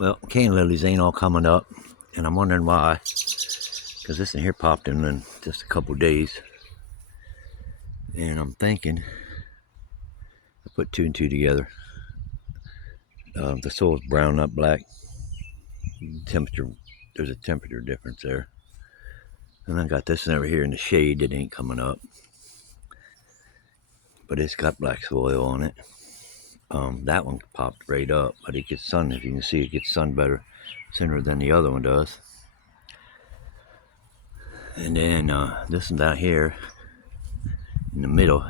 Well, cane lilies ain't all coming up, and I'm wondering why. Because this in here popped in just a couple days, and I'm thinking I put two and two together. The soil's brown, not black. Temperature, there's a temperature difference there. And I got this one over here in the shade that ain't coming up, but it's got black soil on it. That one popped right up, but it gets sun. If you can see, it gets sun better sooner than the other one does. And then this one down here in the middle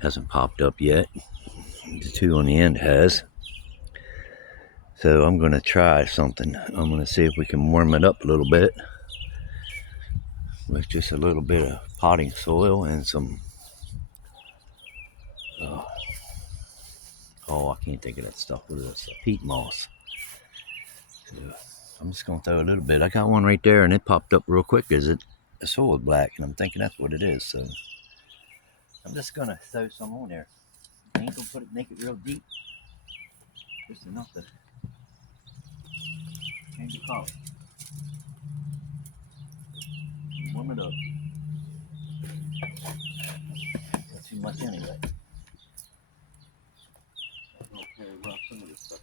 hasn't popped up yet. The two on the end has. So I'm going to try something. I'm going to see if we can warm it up a little bit with just a little bit of potting soil and some I can't think of that stuff. What is this? Peat moss. So I'm just going to throw a little bit. I got one right there and it popped up real quick because the soil is black, and I'm thinking that's what it is. So I'm just going to throw some on there. I ain't going to make it real deep. Just enough to change the color. Warm it up. Not too much anyway. I don't care about some of this stuff.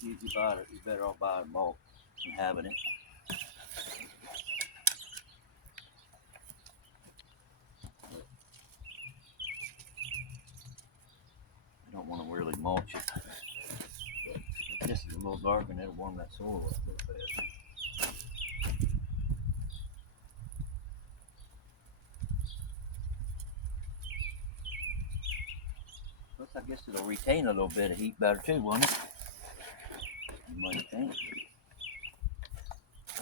You buy it, you're better off buying it bulk than having it. I don't want to really mulch it. But this is a little dark and it'll warm that soil up a little fast. I guess it'll retain a little bit of heat better too, won't it? You might think.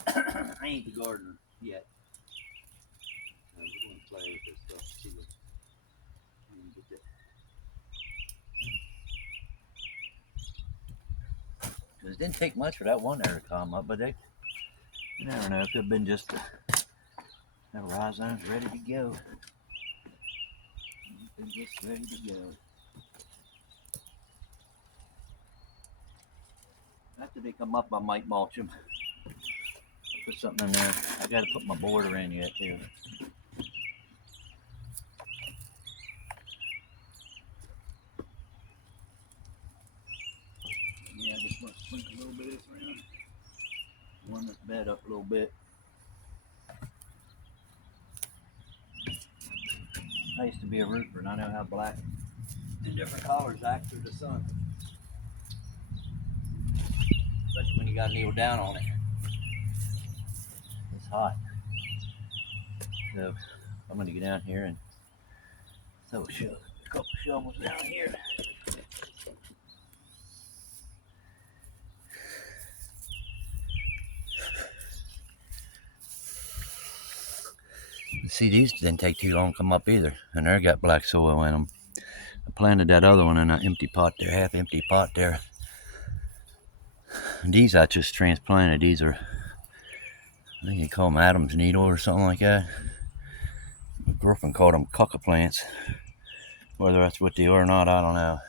I ain't the gardener yet. We're going to play with this stuff. See what we can get that. Because it didn't take much for that one there to come up, but you never know. It could have been just that rhizome's ready to go. It's just ready to go. After they come up, I might mulch them. Put something in there. I got to put my border in yet too. Yeah, I just want to sprinkle a little bit of this around. Warm this bed up a little bit. I used to be a roofer, and I know how black and different colors act through the sun. Especially when you got to kneel down on it. It's hot. So I'm going to get down here and throw a couple shovels down here. See, these didn't take too long to come up either, and they got black soil in them. I planted that other one in an empty pot there, half empty pot there. And these I just transplanted. These are, I think you call them Adam's needle or something like that. My girlfriend called them cucka plants. Whether that's what they are or not, I don't know.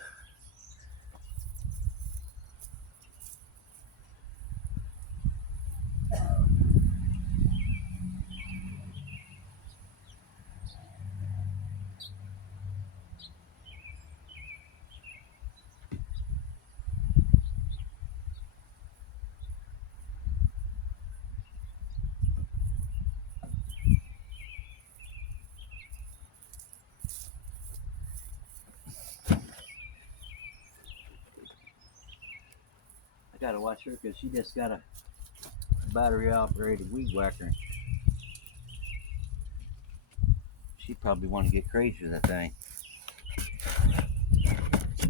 I gotta watch her because she just got a battery operated weed whacker. She probably want to get crazy with that thing.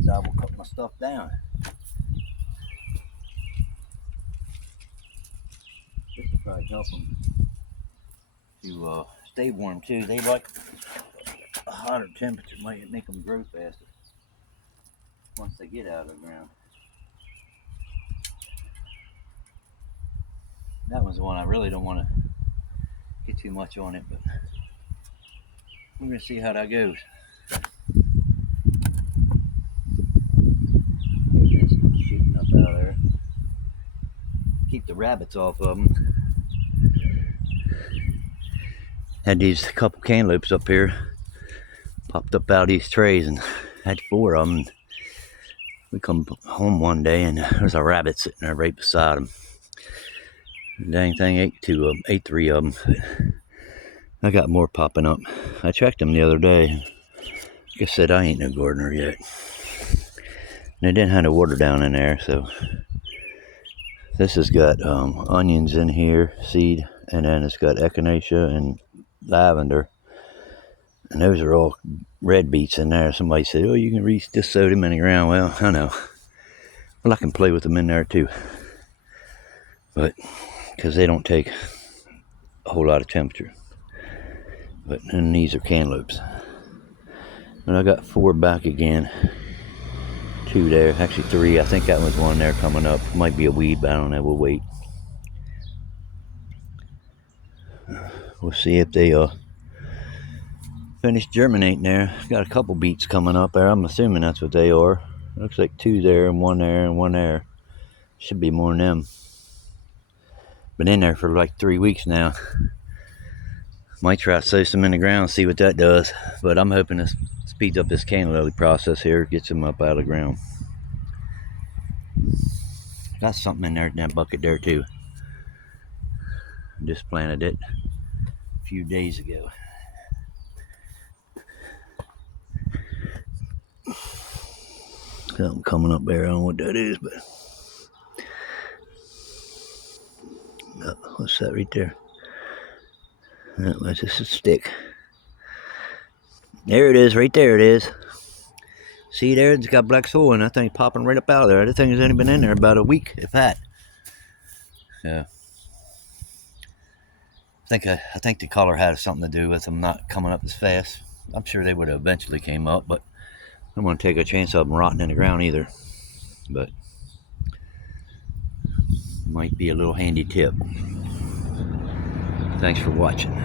I will cut my stuff down. This will probably help them to stay warm too. They like a hotter temperature, might make them grow faster once they get out of the ground. That one's the one I really don't want to get too much on it, but we're going to see how that goes. Here's this one shooting up out of there. keep the rabbits off of them. Had these couple cantaloupes up here, popped up out of these trays, and had 4 of them. We come home one day and there's a rabbit sitting there right beside them. The dang thing ate 2 of them, ate 3 of them. I got more popping up. I checked them the other day. Like I said, I ain't no gardener yet. And they didn't have the water down in there, so this has got onions in here, seed, and then it's got echinacea and lavender. And those are all red beets in there. Somebody said, oh, you can just sow them in the ground. Well, I know. Well, I can play with them in there too. But, because they don't take a whole lot of temperature. But, and these are cantaloupes. And I got 4 back again. 2 there, actually 3. I think that was one there coming up. Might be a weed, but I don't know. We'll wait. We'll see if they finish germinating there. Got a couple beets coming up there. I'm assuming that's what they are. Looks like 2 there and 1 there and 1 there. Should be more than them. Been in there for like 3 weeks now. Might try to sow some in the ground, see what that does. But I'm hoping this speeds up this cantaloupe process here, gets them up out of the ground. Got something in there in that bucket there too. Just planted it a few days ago. Something coming up there, I don't know what that is, but what's that right there? That's just a stick. There it is, right there it is. See there, it's got black soil and that thing's popping right up out of there. That thing has only been in there about a week, if that. So I think the color had something to do with them not coming up as fast. I'm sure they would have eventually came up, but I don't want to take a chance of them rotting in the ground either. But might be a little handy tip. Thanks for watching.